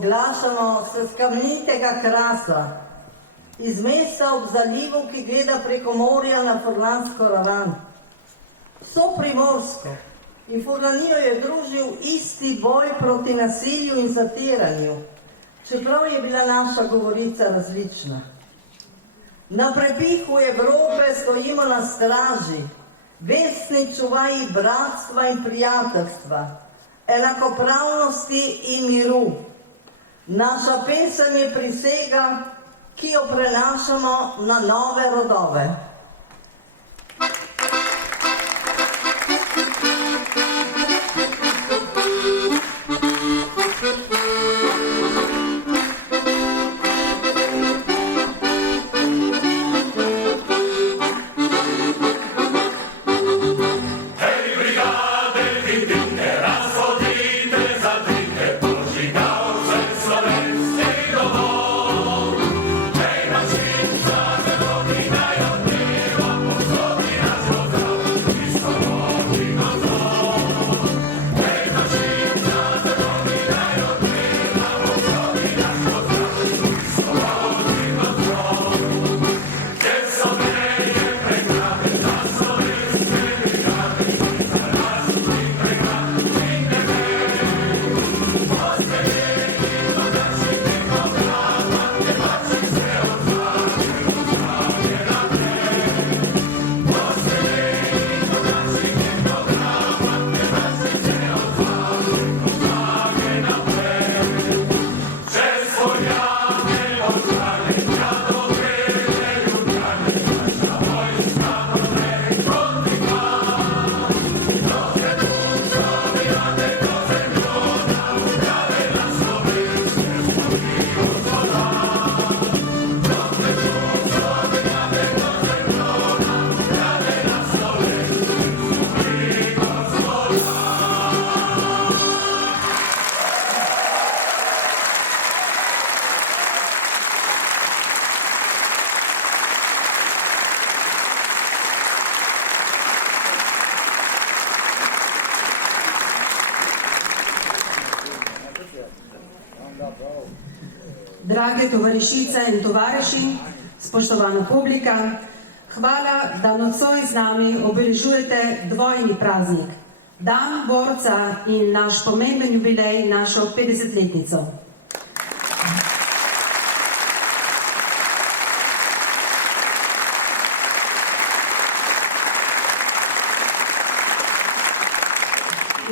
oglašamo s Kamnitega krasa, iz mesta ob zalivu, ki gleda preko morja na Furlansko ravan. So Primorsko in Furlanijo je družil isti boj proti nasilju in zatiranju, čeprav je bila naša govorica različna. Na prepihu Evrope stojimo na straži, vestni čuvaji bratstva in prijateljstva, enakopravnosti in miru. Naša pesem je prisega, ki jo prenašamo na nove rodove. Drage tovarišice in tovariši, spoštovana publika, hvala, da nocoj z nami obeležujete dvojni praznik, dan borca in naš pomemben jubilej, našo 50-letnico.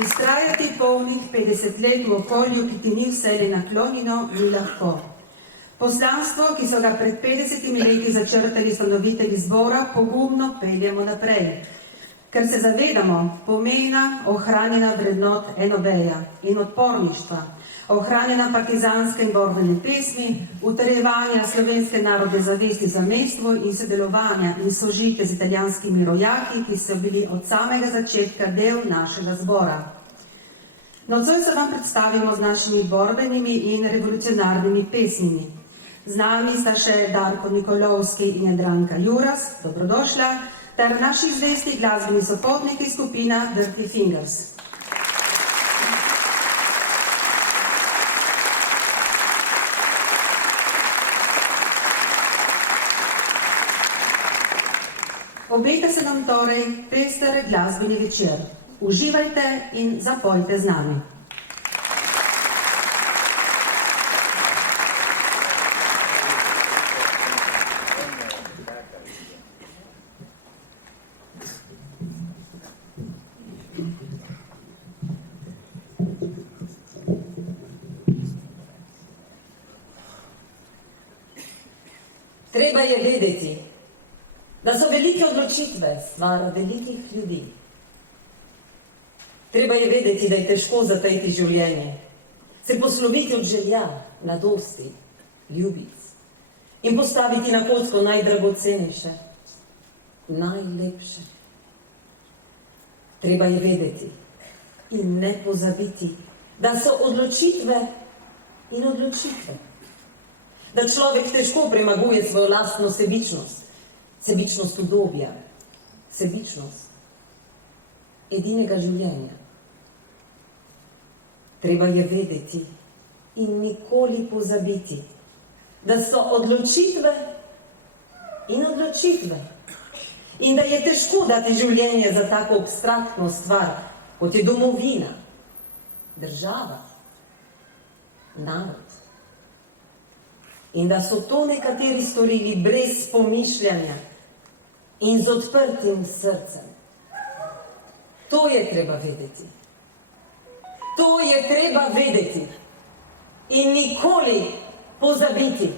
Iztrajati polnih 50 let v okolju, ki ti ni vselej naklonjeno, ni lahko. Poslanstvo, ki so ga pred 50 leti začrtali ustanovitelji zbora, pogumno peljemo naprej, ker se zavedamo pomena ohranjena vrednot NOB-ja in odporništva, ohranjena partizanske in borbene pesmi, utrjevanja slovenske narodne zavesti za mestvo in sodelovanja in sožitja z italijanskimi rojaki, ki so bili od samega začetka del našega zbora. Nocoj se vam predstavimo z našimi borbenimi in revolucionarnimi pesmimi. Z nami sta še Darko Nikolovski in Jadranka Juras, dobrodošla, ter naši zvesti glasbeni sopotniki skupina Dirty Fingers. Obeta se nam torej pester glasbeni večer. Uživajte in zapojte z nami. Treba je vedeti, da so velike odločitve stvar velikih ljudi. Treba je vedeti, da je težko zatajiti življenje, se posloviti od želja, mladosti, ljubic in postaviti na kocko najdragocenejše, najlepše. Treba je vedeti in ne pozabiti, da so odločitve in odločitve. Da človek težko premaguje svojo lastno sebičnost, sebičnost udobja, sebičnost edinega življenja. Treba je vedeti in nikoli pozabiti, da so odločitve in odločitve. In da je težko dati življenje za tako abstraktno stvar, kot je domovina, država, narod. In da so to nekateri storili brez pomišljanja in z odprtim srcem. To je treba vedeti. To je treba vedeti in nikoli pozabiti.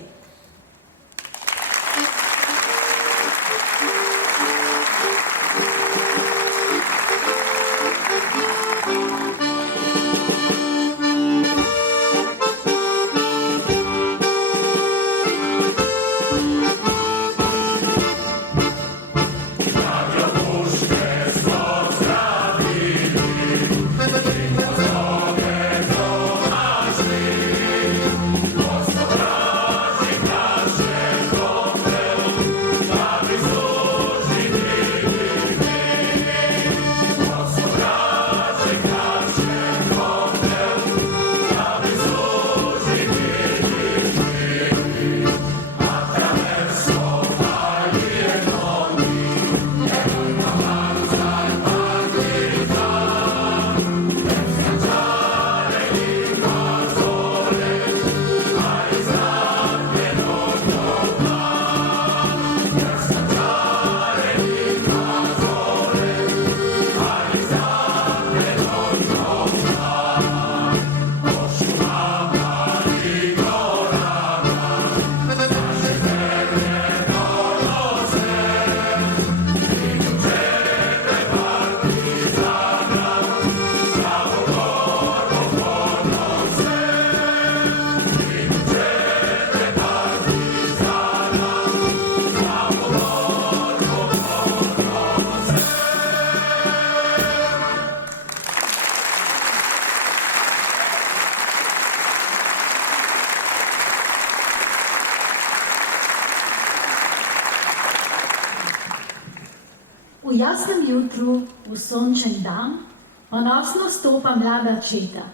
V jasnem jutru, v sončen dan, ponosno stopa mlada četa.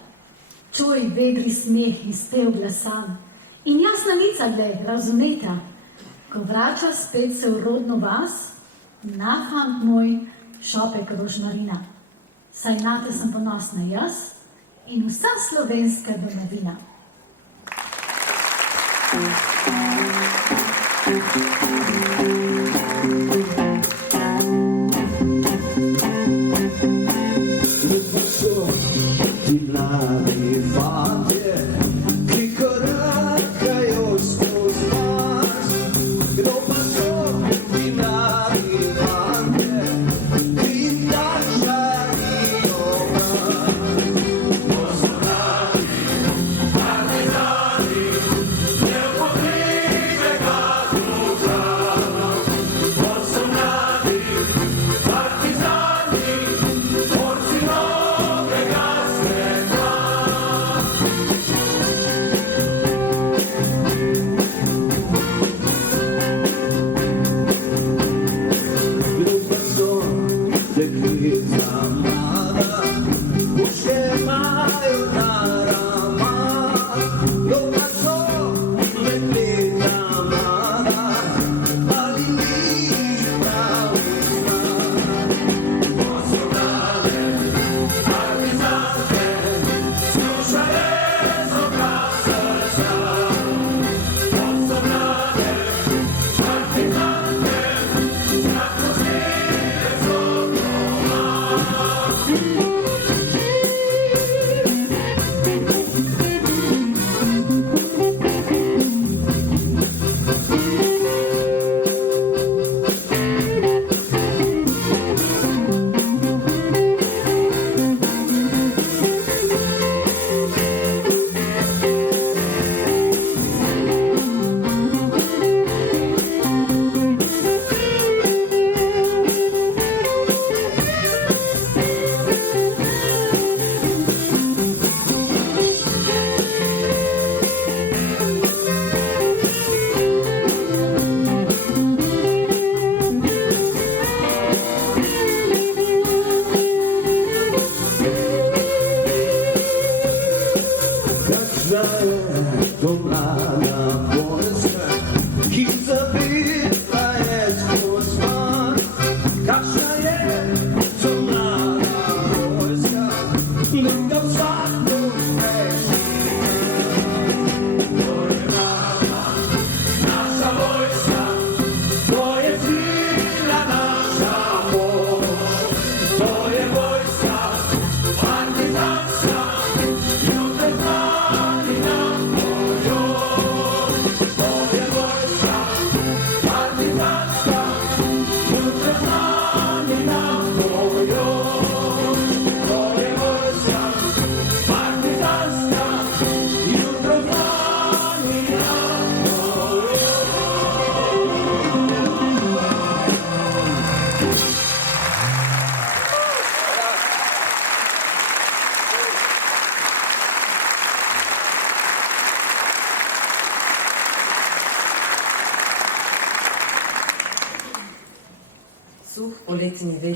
Čuj vedri smeh in spev glasan in jasna lica, glej, razumeta, ko vrača spet se v rodno vas, na fant moj, šopek rožmarina. Saj nate sem ponosna jaz in vsa slovenska domovina.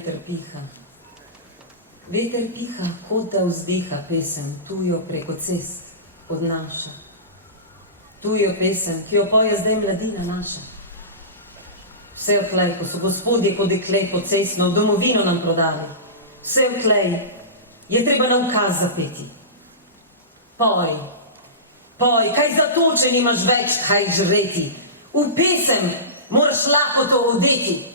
veter piha. Veter piha, kot da vzdiha pesem, tujo preko cest odnaša. Tujo pesem, ki jo poje zdaj mladina naša. Vse vklej, ko so gospodje kot deklej po cestno v domovino nam prodali. Vse vklej, je treba na ukaz zapeti. Poj, poj, kaj zato, če nimaš več kaj žreti? V pesem moraš lahko to odeti.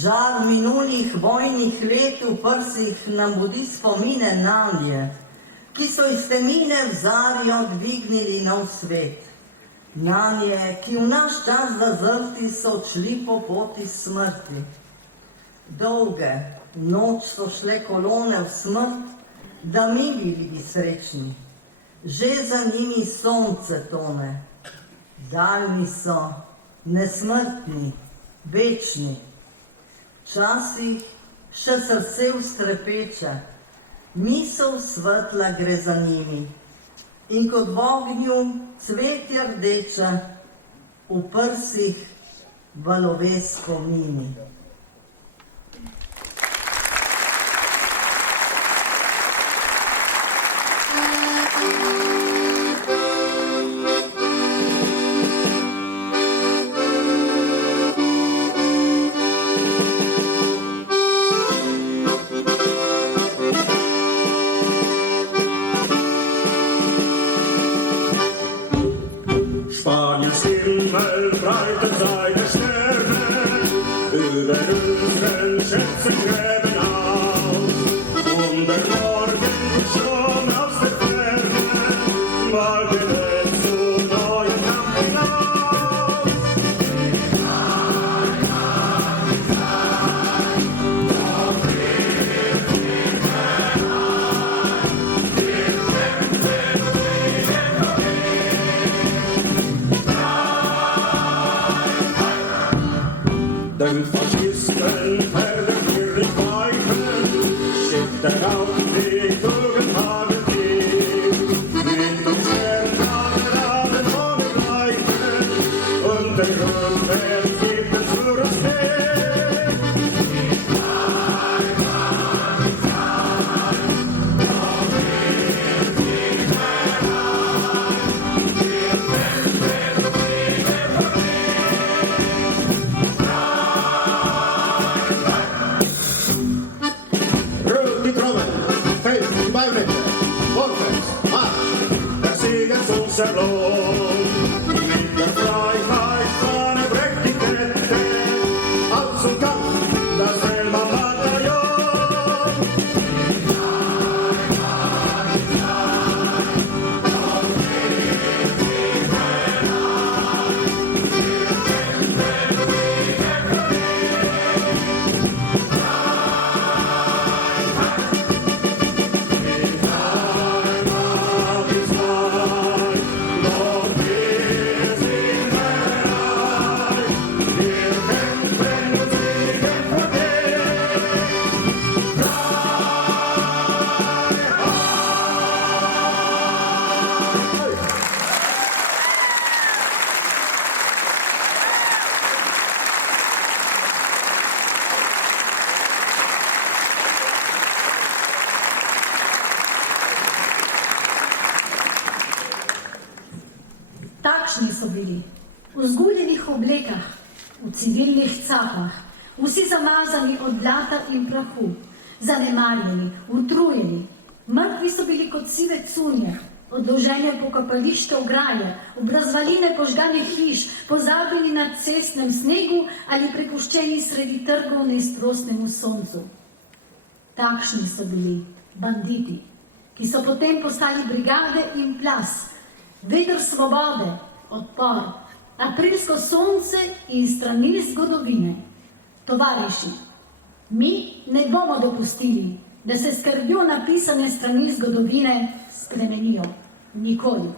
Žar minulih vojnih let v prsih nam budi spomine nanje, ki so iz temine v zarjo dvignili nov svet. Nanje, ki v naš čas zazrti so odšli po poti smrti. Dolge noč so šle kolone v smrt, da mi bili srečni. Že za njimi sonce tone. Daljni so, nesmrtni, večni. Včasih še srce ustrepeče, misel svetla gre za njimi. In kot v ognju cvetje rdeče, v prsih valove spomini. Spaniens himmel breitet seine Sterne über Bitte, vorwärts, Marsch, der Siegesrunzel bloß. Mit der Freiheitsfahne breckt die Kette, auf zum Kampf, das Elba-Bataillon. Takšni so bili, v zguljenih oblekah, v civilnih capah, vsi zamazani od blata in prahu, zanemarjeni, utrujeni, mrtvi so bili kot sive cunje, odložene pokopališke ograje, v razvaline požganih hiš, pozabljeni na cestnem snegu ali prepuščeni sredi trgov neizprosnemu soncu. Takšni so bili banditi, ki so potem postali brigade in plas, veter svobode, odpor, aprilsko sonce in strani zgodovine. Tovariši, mi ne bomo dopustili, da se s krvjo napisane strani zgodovine spremenijo. Nikoli.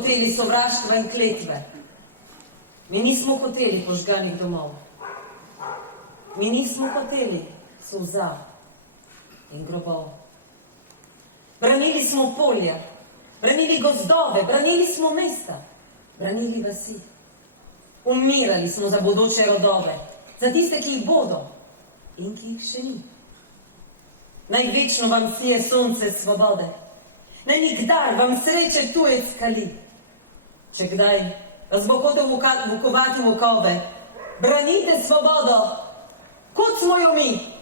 hoteli sovraštva in kletve. Mi nismo hoteli požganih domov. Mi nismo hoteli solza in grobov. Branili smo polja, branili gozdove, branili smo mesta, branili vasi. Umirali smo za bodoče rodove, za tiste, ki jih bodo in ki jih še ni. Naj večno vam sije sonce svobode, naj nikdar vam sreče tujec kali. Če kdaj vas bo hotel vukovati v okove, branite svobodo, kot smo jo mi.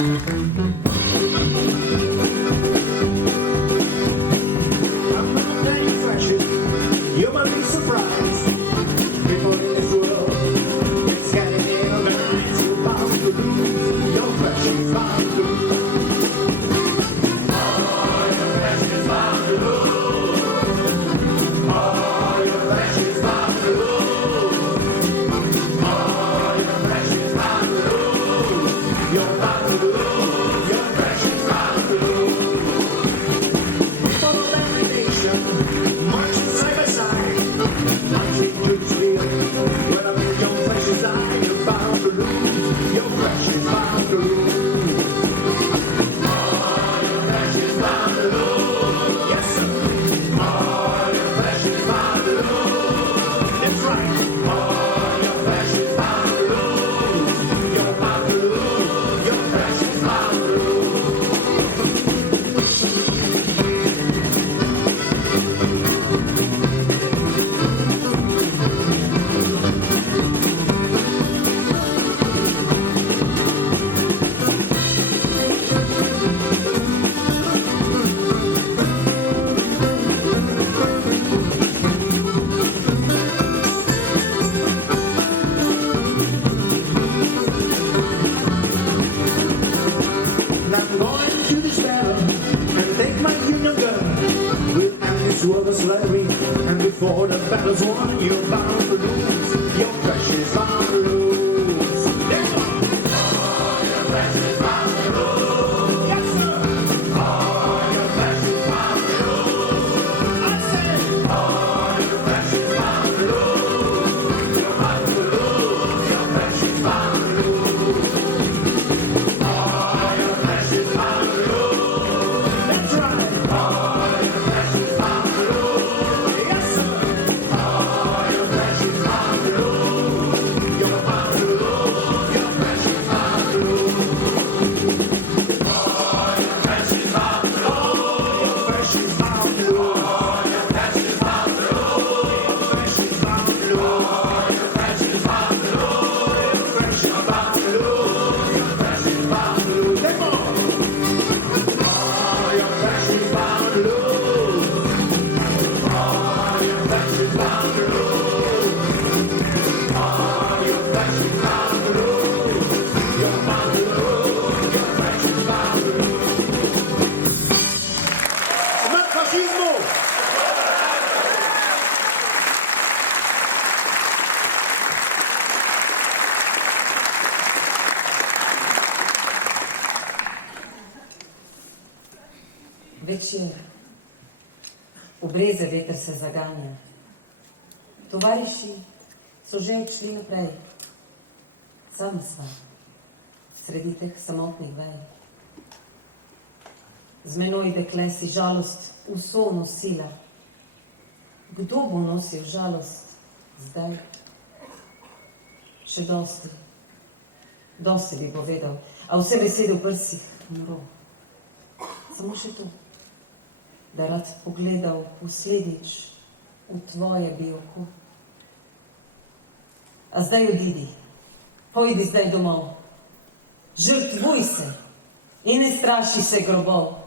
I'm gonna tell you fashion, you might be surprised. People in this world, it's getting in organized. You're bound to lose, your flesh is bound to lose. Oh, your flesh is bound to lose. Oh, your flesh is bound to lose. Oh, your flesh is bound to lose. You're bound to lose, your flesh is bound to lose. Follow every nation, marching side by side. Marching to the field, wherever your flesh is lying, you're bound to lose. Your flesh is bound to lose. Oh, your flesh is bound to lose. Yes, sir. Oh, your flesh is bound to lose. That's right. Oh, your flesh is bound to lose. You're bound to lose. Your flesh is bound to lose. Now I'm going to this battle and take my Union gun. We'll end this world of slavery, and before the battle's won, you're bound to lose. Your flesh is bound to lose. Yes, sir. Oh, your flesh is bound to lose. Yes, sir. Oh, your flesh is bound to lose. I said, oh, your flesh is bound to lose. You're bound to lose. Your flesh is bound to lose. Oh, your flesh is bound to lose. That's right. Oh, your flesh is bound to lose. Yes, sir. Oh, your flesh is bound to lose. You're bound to lose. Your flesh is bound to lose. Oh, your flesh is bound to lose. Your flesh is bound to lose. Oh, your flesh is bound to lose. Your flesh is bound to lose. Oh, your flesh is bound to lose. Your flesh is bound to lose. Your flesh is bound to lose. Come on. Oh, your flesh is bound to lose. Oh, your flesh is bound to lose. Oh, your flesh is bound to lose. You're bound to lose. Your flesh is bound to lose. Smet fascismo! Večer. V breze veter se zaganja. Tovariši so že odšli naprej. Sama sva, sredi teh samotnih vej. Z menoj dekle si žalost vso nosila. Kdo bo nosil žalost zdaj? Še dosti bi povedal, a vse besede v prsih mro. Samo še to, da rad pogledal posledič v tvoje bi oko. A zdaj odidi, pojdi zdaj domov, žrtvuj se in ne straši se grobov.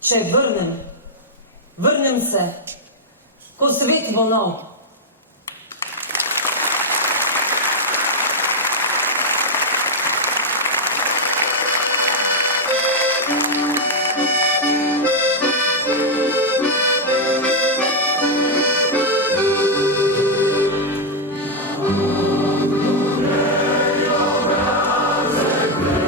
Če vrnem se, ko svet bo nov. Amen.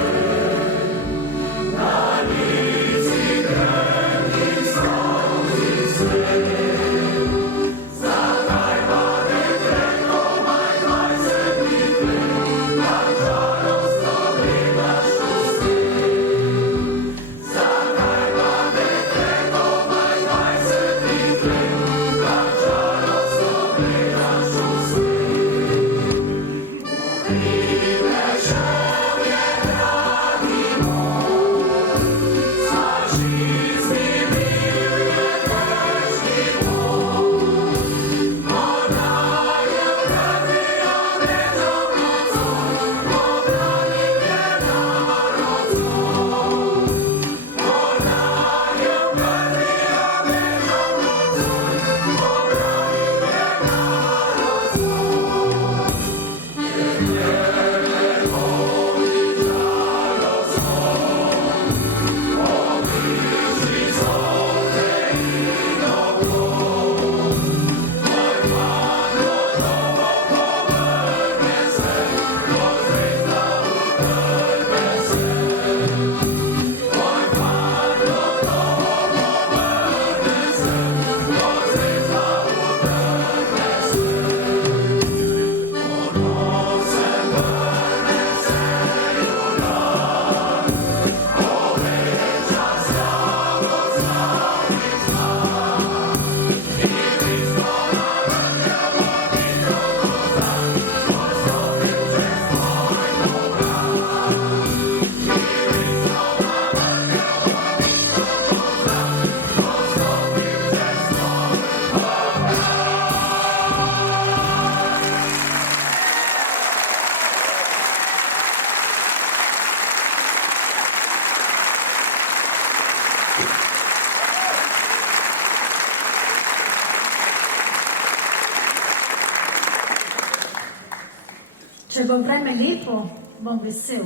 bo vreme lepo, bom vesel.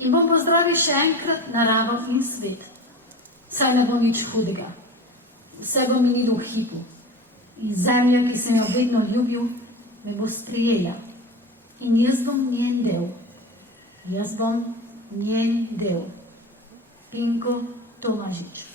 In bom pozdravil še enkrat naravo in svet. Saj ne bo nič hudega. Vse bo minilo v hipu. In zemlja, ki sem jo vedno ljubil, me bo sprejela. In jaz bom njen del. Jaz bom njen del. Pinko Tomažič.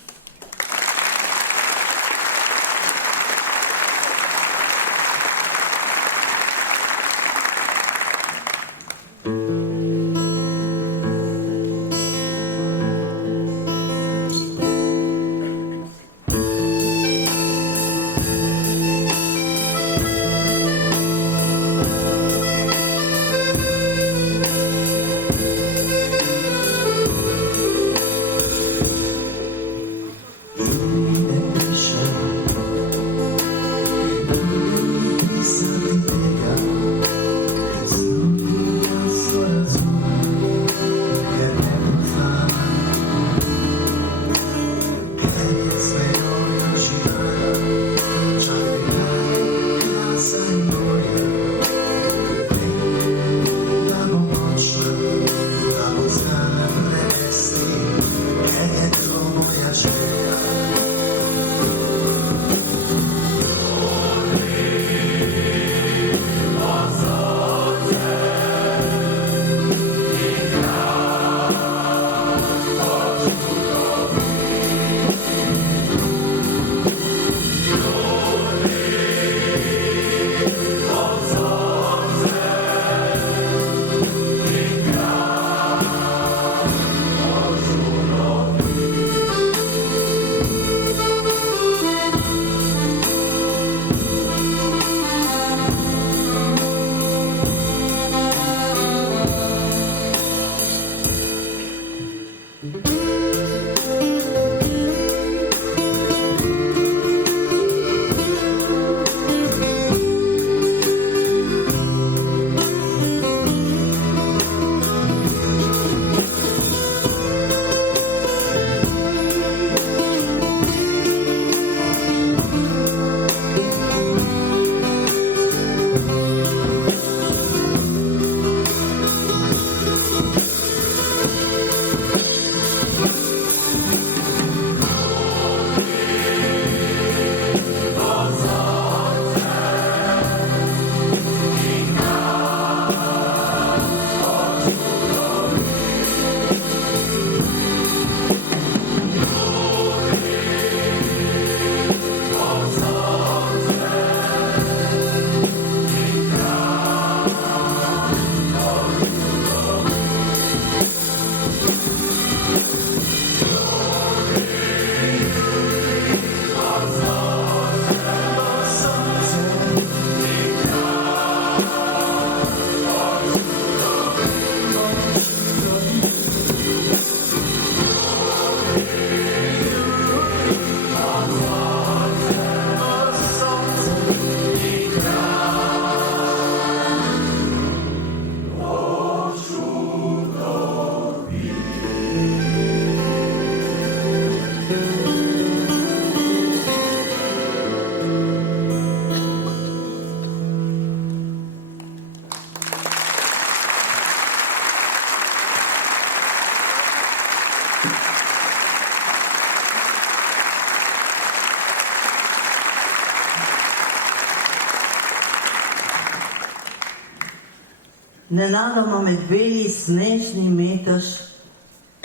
Nenadoma med beli snežni metež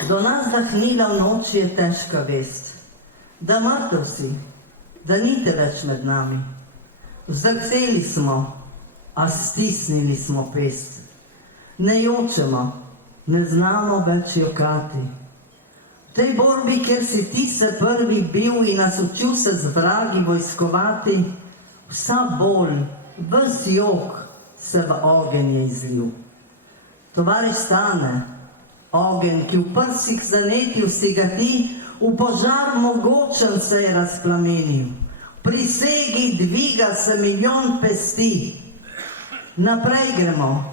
do nas zahnila v noči je težka vest, da mrtev si, da nite več med nami. Vzrceli smo, a stisnili smo pest. Ne jočemo, ne znamo več jokati. V tej borbi, kjer si ti se prvi bil in nas učil se z vragi vojskovati, vsa bolj, ves jok se v ogenj je izlil. Tovariš Stane, ogenj, ki v prsih zanetil si ga ti, v požar mogočen se je razplamenil. Pri segi dviga se milijon pesti. Naprej gremo,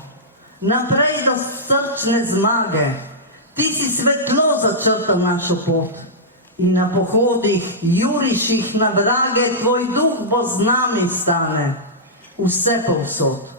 naprej do srčne zmage. Ti si svetlo začrtal našo pot. In na pohodih, juriših na vrage, tvoj duh bo z nami Stane. Vse povsod.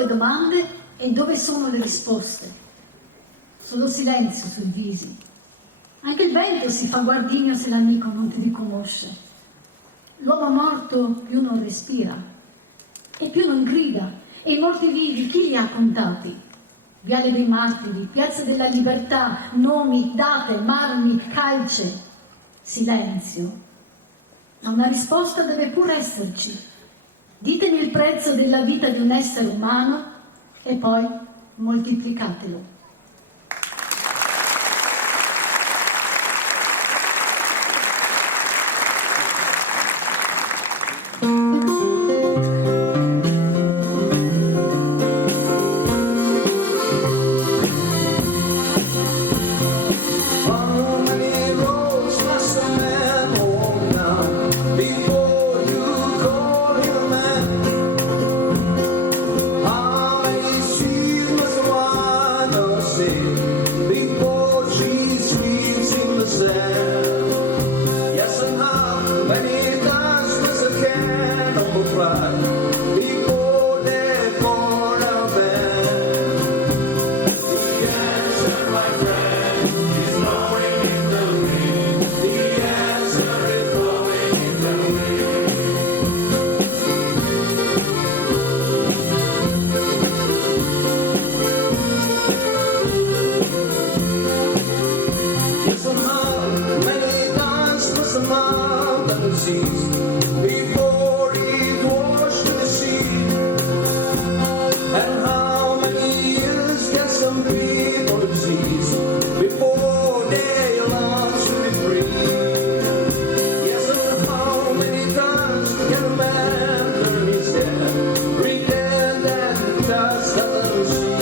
le domande e dove sono le risposte. Solo silenzio sui visi. Anche il vento si fa guardinio se l'amico non ti riconosce. L'uomo morto più non respira e più non grida. E i morti vivi chi li ha contati? Viale dei Martiri, Piazza della Libertà, nomi, date, marmi, calce, silenzio. Ma una risposta deve pure esserci. Ditemi il prezzo della vita di un essere umano e poi moltiplicatelo. How many roads must a man walk down before you call him a man? How many seas must a wanderer sail before she sweeps in the sand? Yes, and how many times must a cannonball fly before they're born a man? The answer, my friend, is blowing in the wind. The answer is blowing in the wind. Yes, and how many times must a mountain cease before it washed to the sea? And how many years can some breathe on the disease before their lungs will be free? Yes, and how many times can a man turn his head, pretend that he does not see?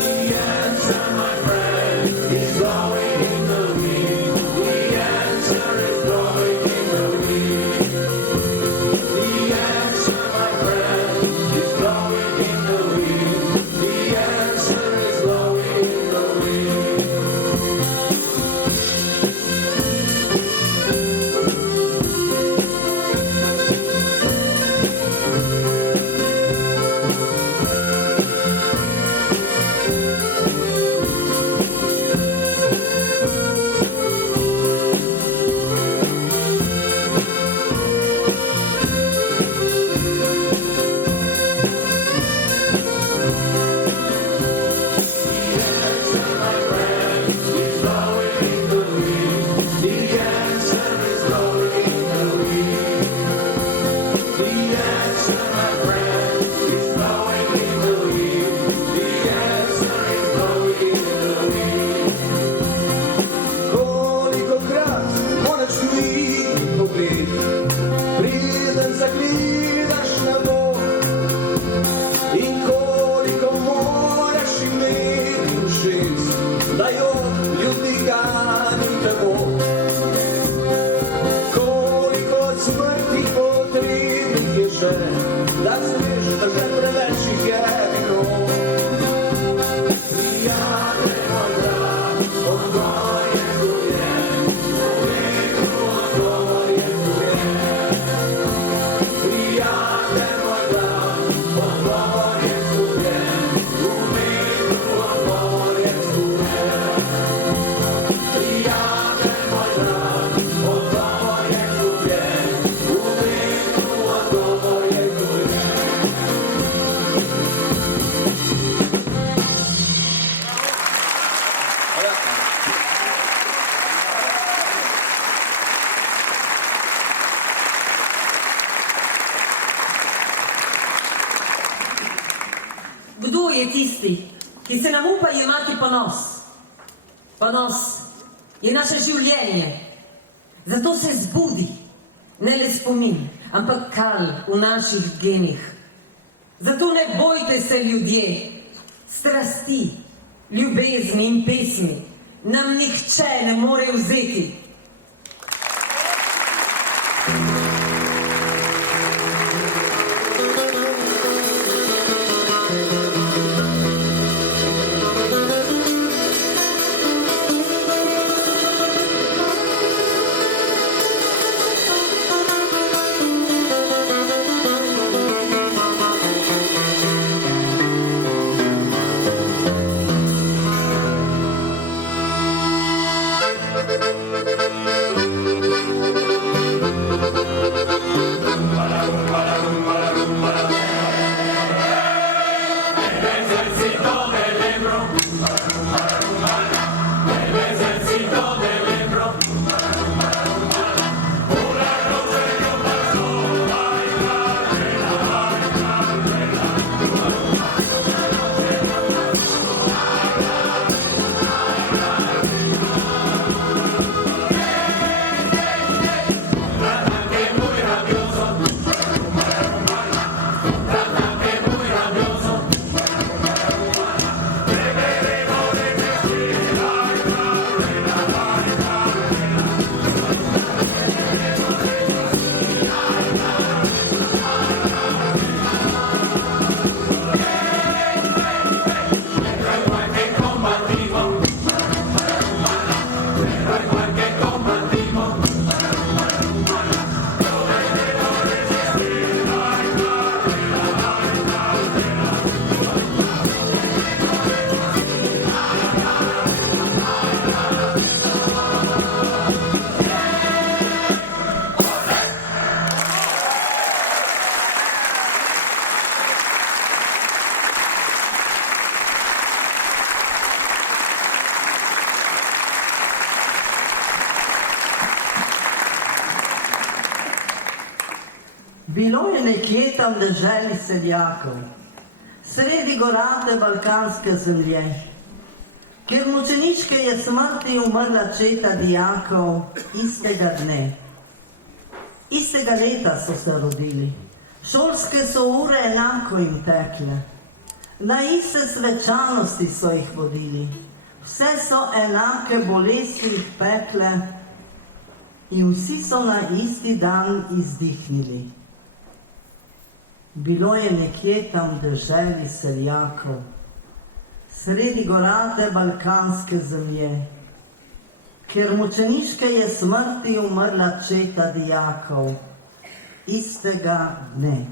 The answer, my friend, is blowing in the wind. The answer is blowing in the wind. The answer, my friend, is blowing in the wind. The answer is blowing in the wind. Koliko krat moraš vidjeti pogled, preden zagledaš nebo, in koliko moraš imeti ušes, da jo ljudi ganite bo. Koliko od smrti potrebnih je še, da smeš, da že preveč jih je bilo. Prijatelj moj drag, odgovor je zgubljen, odgovor je zgubljen. Prijatelj moj drag, odgovor je zgubljen, odgovor je zgubljen. Prijatelj moj drag, odgovor je zgubljen, odgovor je zgubljen. Kdo je tisti, ki se nam upa imati ponos? Ponos je naše življenje. Zato se zbudi, ne le spomin, ampak kal v naših genih. Zato ne bojte se ljudje, strasti, ljubezni in pesmi nam nihče ne more vzeti. Bilo je nekje tam v deželi seljakov, sredi gorate balkanske zemlje, kjer mučeničke je smrti umrla četa dijakov istega dne. Istega leta so se rodili, šolske so ure enako jim tekle, na iste svečanosti so jih vodili, vse so enake bolesti jih pekle in vsi so na isti dan izdihnili. Bilo je nekje tam v deželi seljakov, sredi gorate balkanske zemlje, kjer mučeniške je smrti umrla četa dijakov istega dne.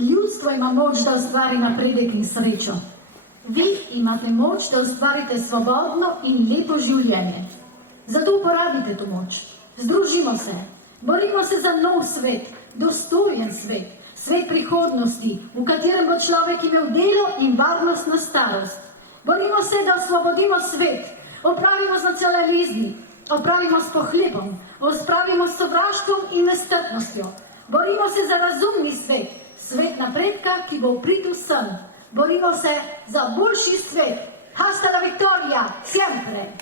Ljudstvo ima moč, da ustvari napredek in srečo. Vi imate moč, da ustvarite svobodno in lepo življenje. Zato uporabite to moč. Združimo se. Borimo se za nov svet, dostojen svet, svet prihodnosti, v katerem bo človek imel delo in varnost na starost. Borimo se, da osvobodimo svet, opravimo z nacionalizmi, opravimo s pohlepom, ospravimo s sovraštvom in nestrpnostjo. Borimo se za razumni svet, svet napredka, ki bo vprit vsem. Borimo se za boljši svet. Hasta la victoria, siempre!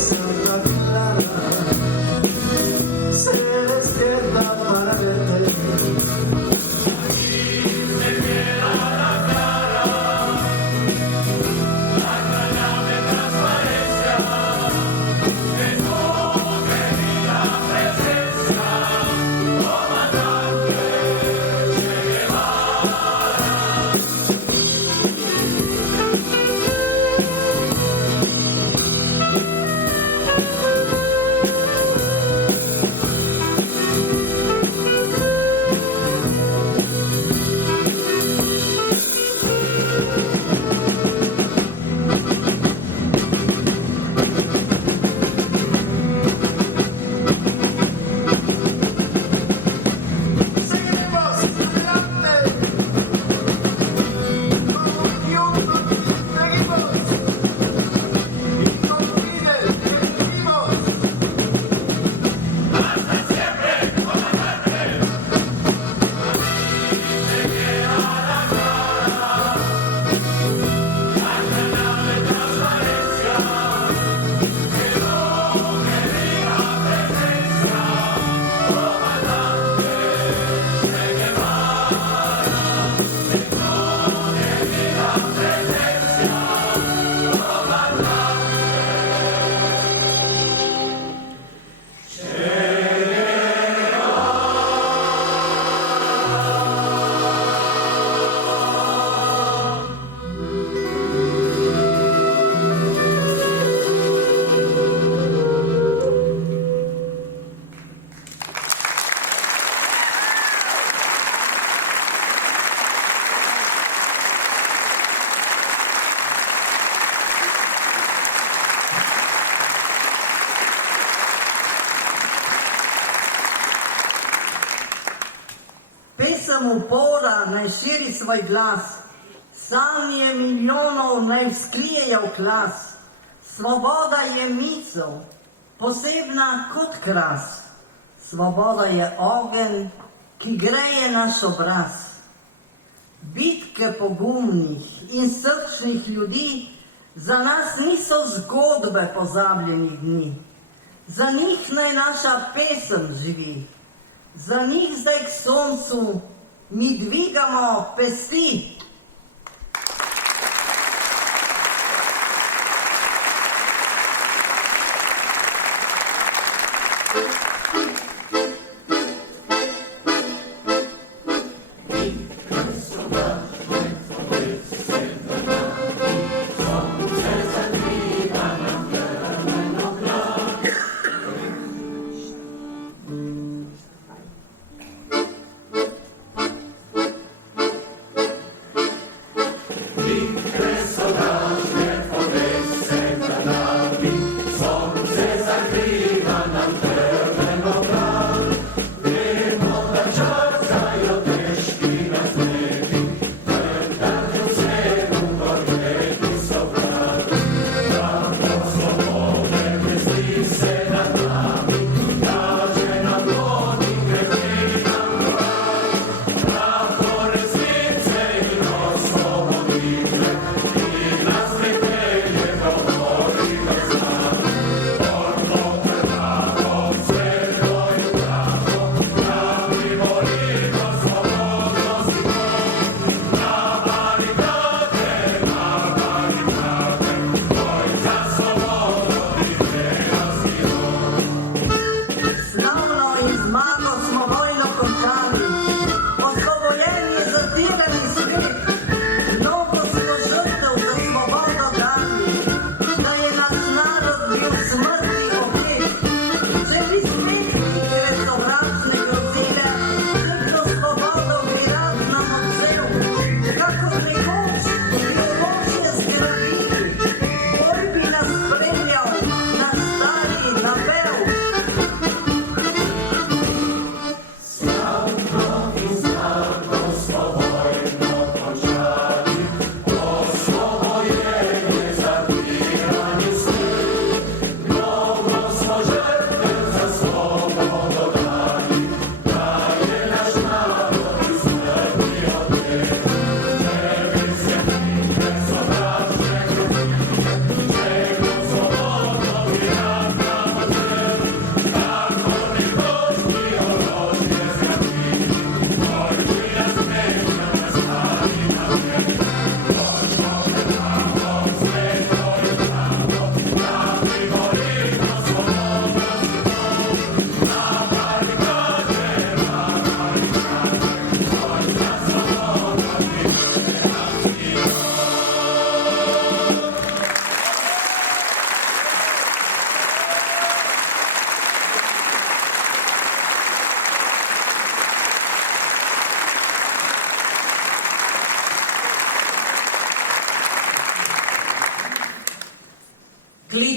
Santa Clara se despierta para verte. Seguimos adelante. Juntos seguimos. Y con Fidel seguimos. Pesem upora naj širi svoj glas, sanje milijonov naj vzklijejo v glas. Svoboda je misel, posebna kot kras. Svoboda je ogenj, ki greje naš obraz. Bitke pogumnih in srčnih ljudi za nas niso zgodbe pozabljenih dni. Za njih naj naša pesem živi. Za njih zdaj k soncu mi dvigamo pesti.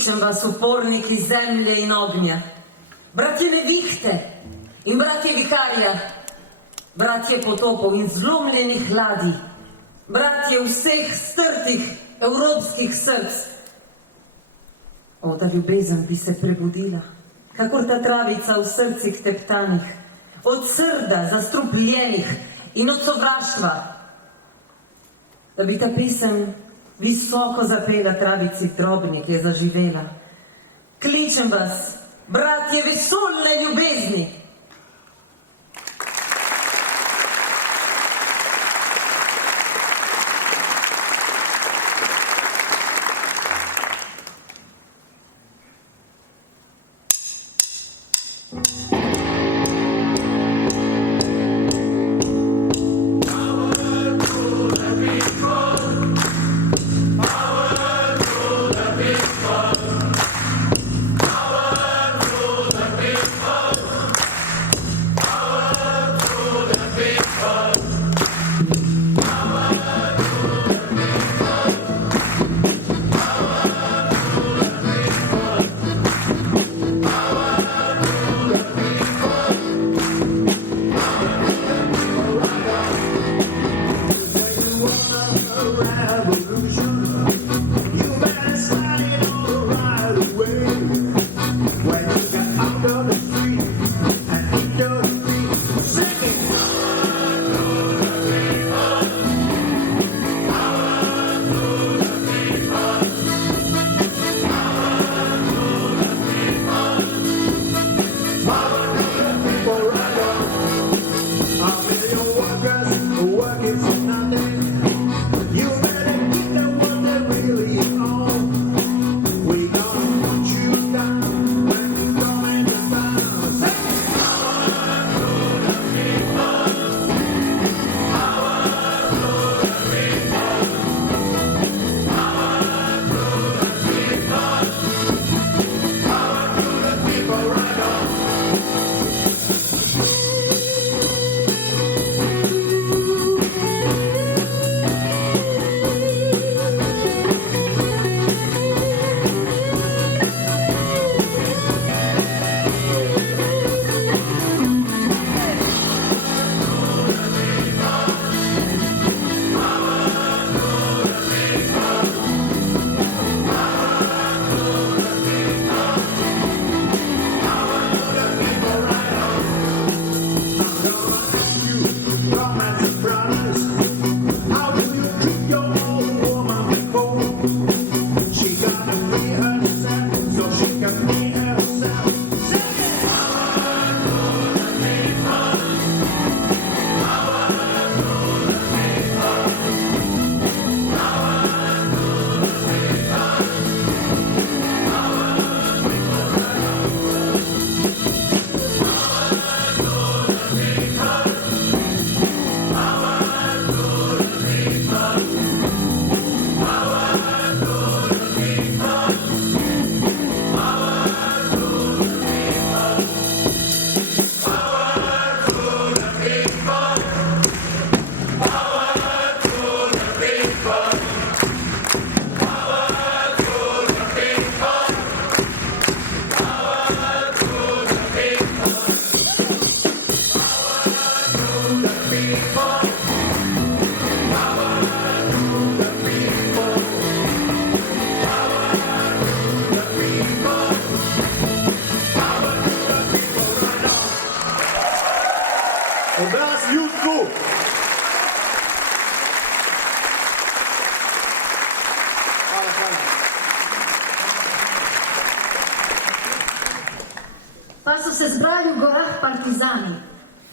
Kličem vas, uporniki zemlje in ognja, bratje nevihte in bratje vikarja, bratje potopov in zlomljenih ladij, bratje vseh strtih evropskih src. O, da ljubezen bi se prebudila, kakor ta travica v srcih teptanih, od srda zastrupljenih in od sovraštva, da bi ta pisem visoko zapela travici drobni, ki je zaživela. Kličem vas, bratje vesoljne ljubezni. Obraz ljudku. Pa so se zbrali v gorah partizani,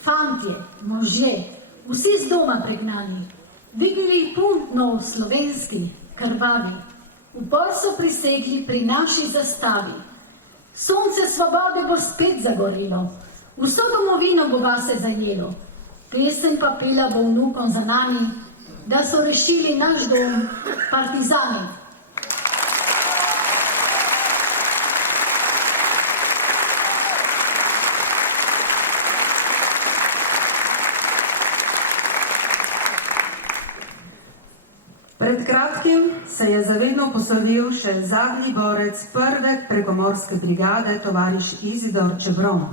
fantje, možje, vsi z doma pregnani, dvignili punt nov slovenski, krvavi, upor so prisegli pri naši zastavi. Sonce svobode bo spet zagorelo, vso domovino bo vase zajelo, pesem pa pela bo vnukom za nami, da so rešili naš dom partizani. Pred kratkim se je zavedno poslovil še zadnji borec prve prekomorske brigade, tovariš Izidor Čebron.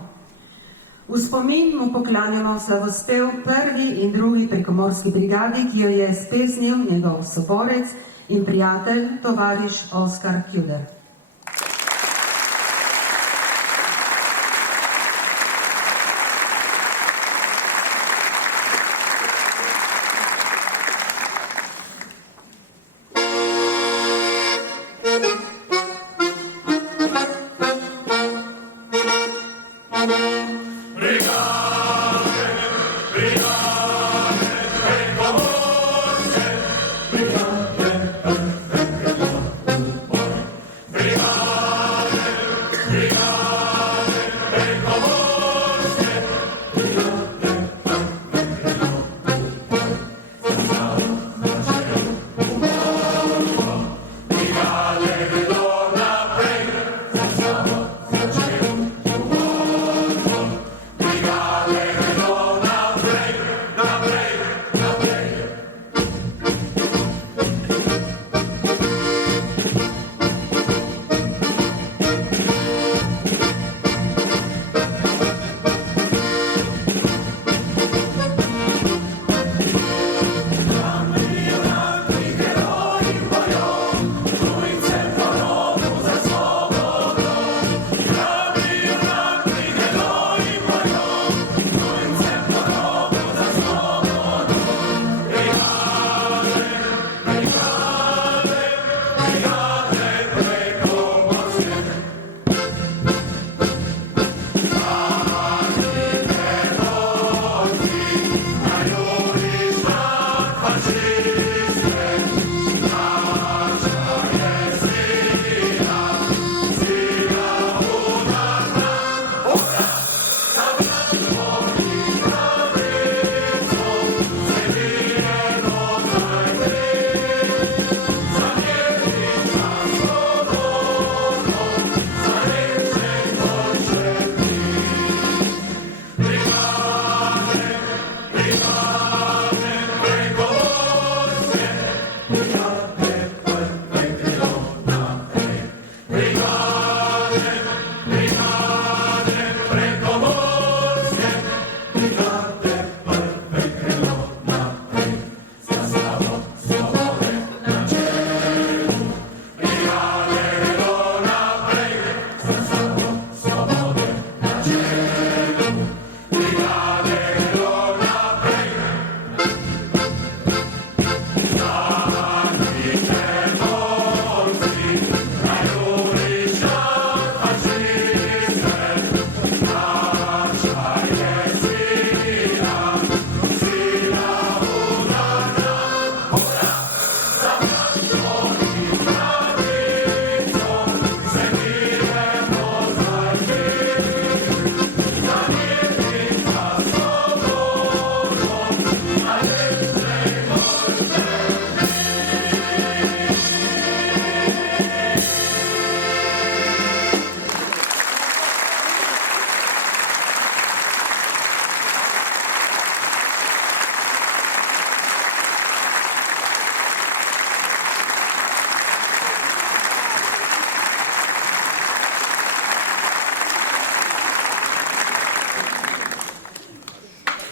V spomin mu poklanjamo slavospev prvi in drugi prekomorski brigadi, ki jo je speznil njegov soborec in prijatelj, tovariš Oskar Kjuder.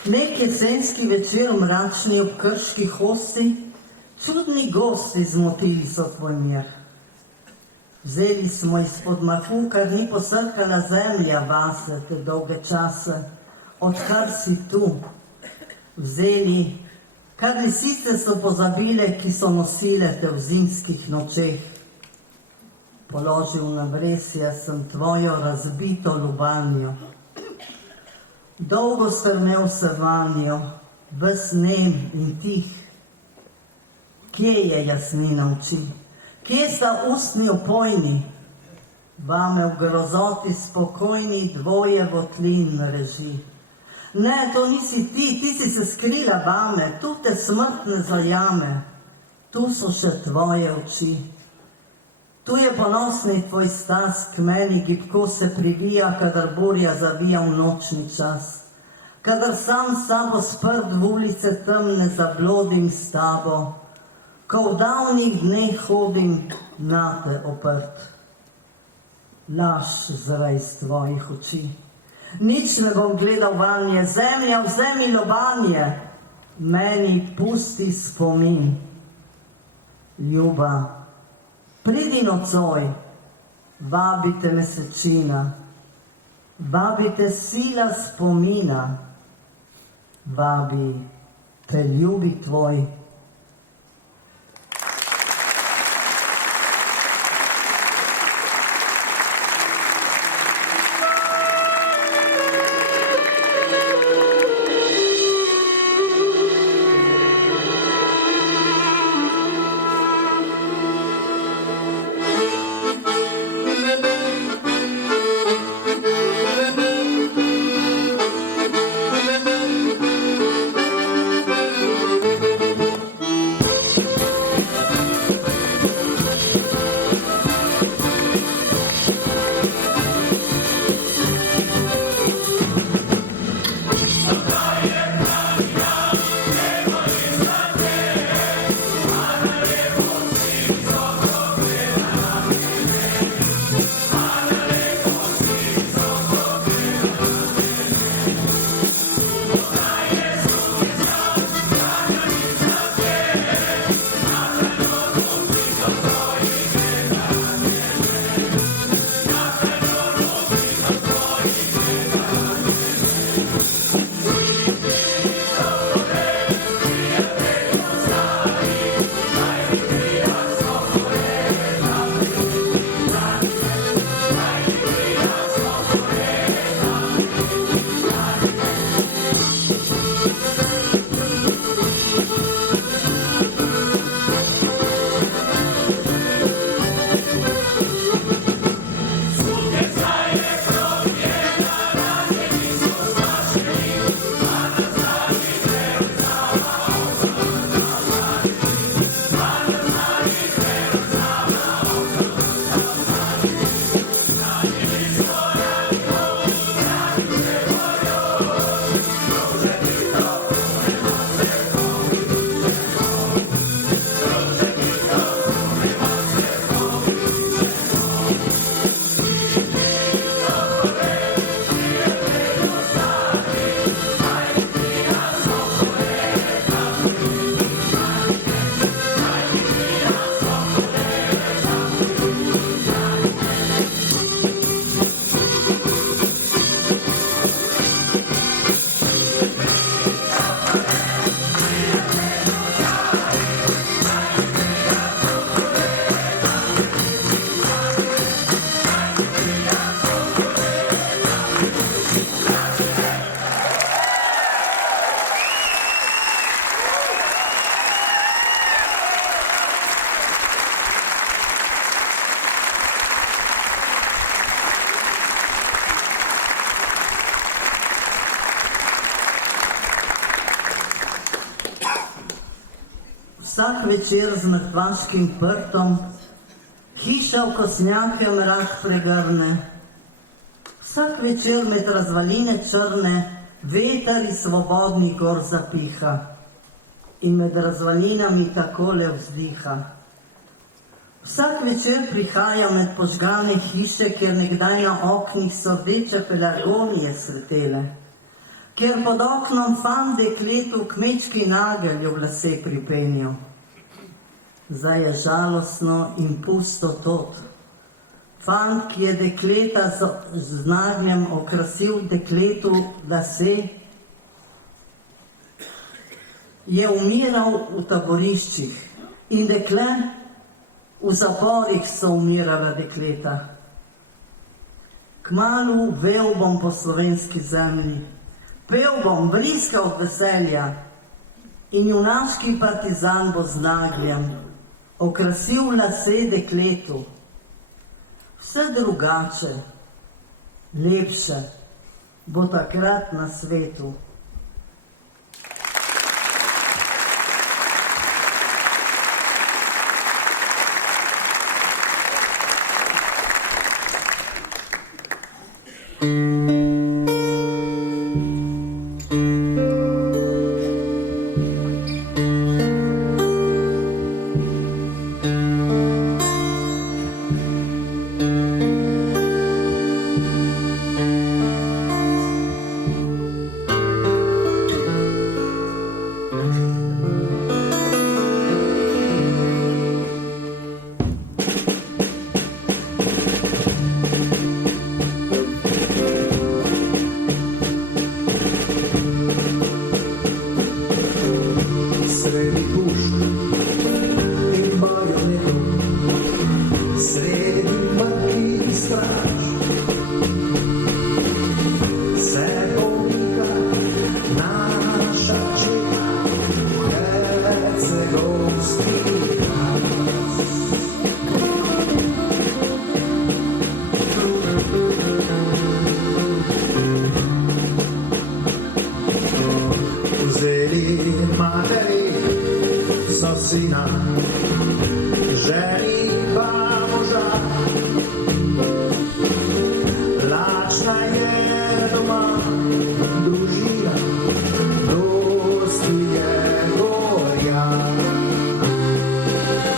Nek jesenski večer mračni ob Krški hosti, čudni gosti zmotili so tvoj mir. Vzeli smo izpod mahu, kar ni posrkala zemlja vase te dolge čase, odkar si tu. Vzeli, kar lisice so pozabile, ki so nosile te v zimskih nočeh. Položil na vresje sem tvojo razbito lubanjo. Dolgo strmel se vanjo, ves nem in tih. Kje je jasmina oči? Kje sta ustni opojni? Vame v grozoti spokojni dvoje votlin reži. Ne, to nisi ti si se skrila vame, tu te smrt ne zajame. Tu so še tvoje oči. Tu je ponosni tvoj stas k meni, gibko se privija, kadar burja zavija v nočni čas. Kadar sam s tabo sprt v ulice temne zablodim s tabo, ko v davnih dneh hodim nate oprt. Laž zraj iz tvojih oči. Nič ne bom gledal vanje, zemlja vzemi lobanje, meni pusti spomin. Ljuba, pridi nocoj, vabite mesečina, vabite sila spomina, vabi te ljubi tvoj. Vsak večer z mrtvaškim prtom, hiša v kosnjake mrak pregrne. Vsak večer med razvaline črne, veter iz svobodnih gor zapiha in med razvalinami takole vzdiha. Vsak večer prihaja med požgane hiše, kjer nekdaj na oknih so rdeče pelargonije svetele, kjer pod oknom fant dekletu kmečki nagelj v lase pripenjal. Zdaj je žalostno in pusto tot. Fant, ki je dekleta z nagljem okrasil dekletu lase, je umiral v taboriščih in dekle, v zaporih so umirala dekleta. Kmalu vel bom po slovenski zemlji, pel bom bliska od veselja in junaški partizan bo z nagljem okrasil lase dekletu. Vse drugače, lepše bo takrat na svetu. sina, ženi pa moža. Lačna je doma družina, dosti je gorja.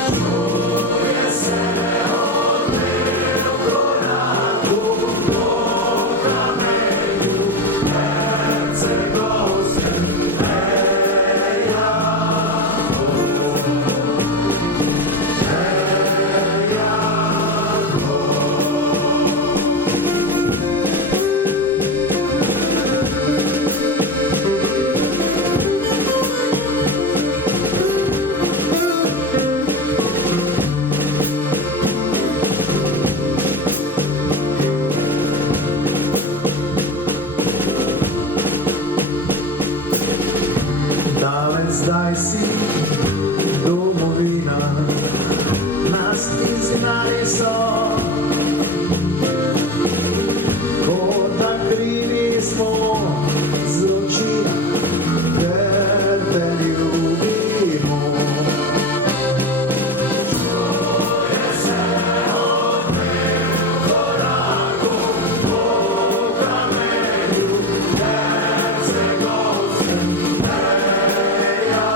Čuje se odmev korakov po kamenju, hercegovskem meja. Daleč zdaj si domovina, nas izgnali so, kot da krivi smo zločina, ker te ljubimo. Čuje se odmev korakov po kamenju, hercegovskem meja.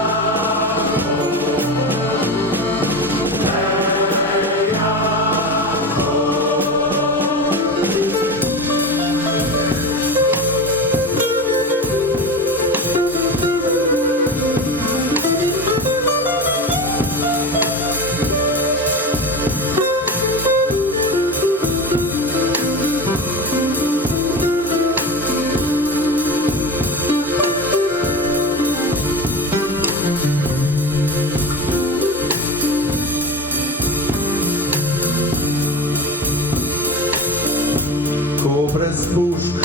Ko brez pušk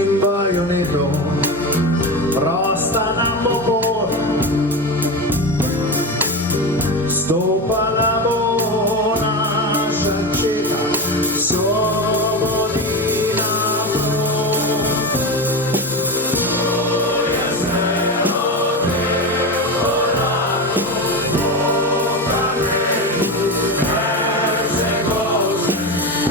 in bajonetov prosta nam bo pot, stopala bo naša četa, Svobodina prot. Čuje se odmev korakov po kamenju, hercegovskem meja.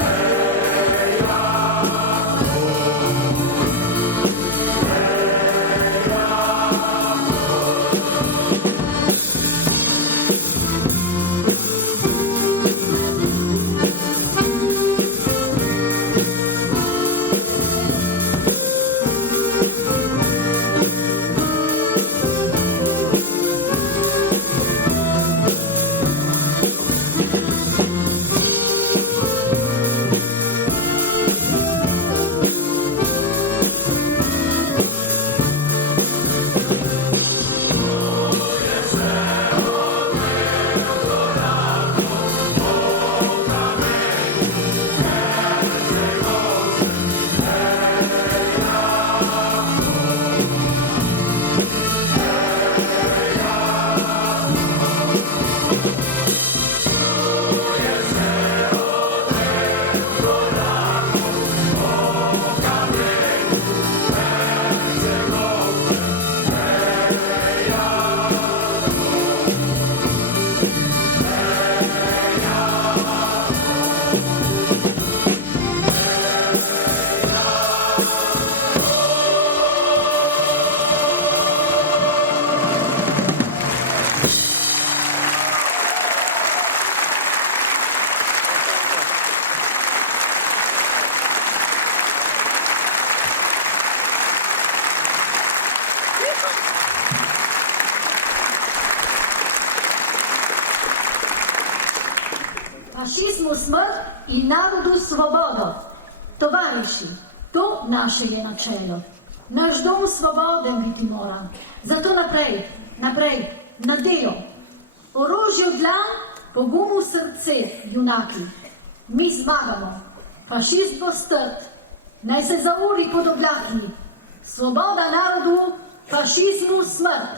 Fašizmu smrt in narodu svobodo. Tovariši, to naše je načelo. Naš dom svoboden biti mora. Zato naprej, naprej, na delo. Orožje v dlan, pogum v srce, junaki. Mi zmagamo. Fašist bo strt. Naj se zauri pod oblaki. Svoboda narodu, fašizmu smrt.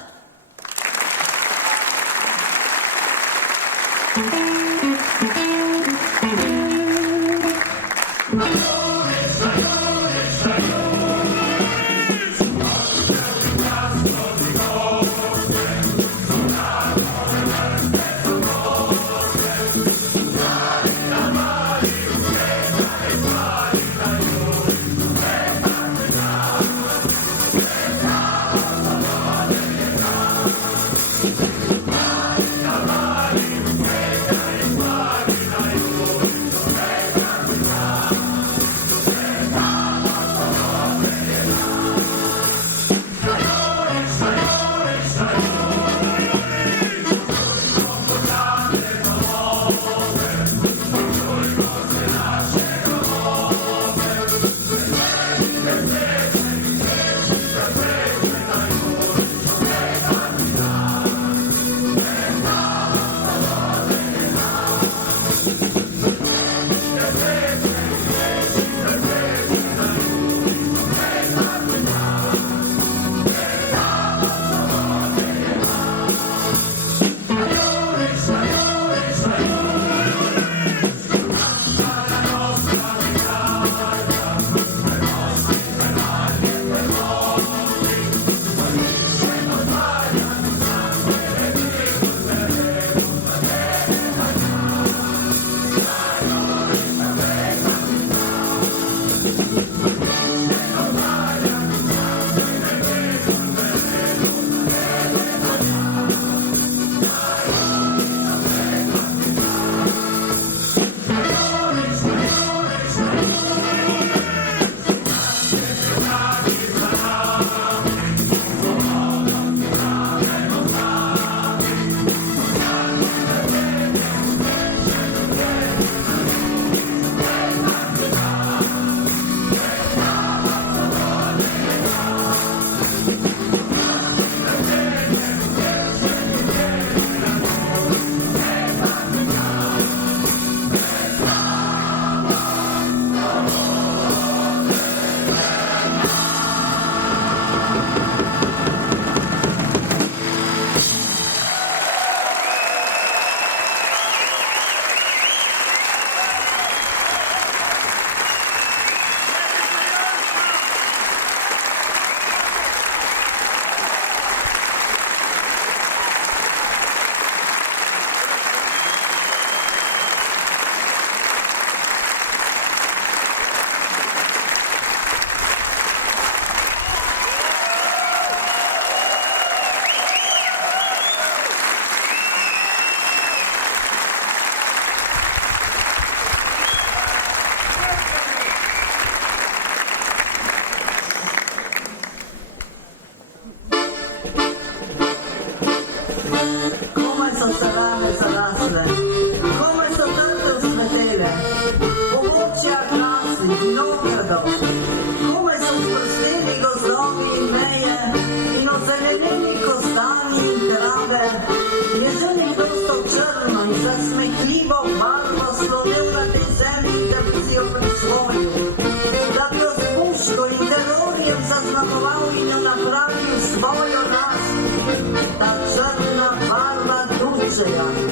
našega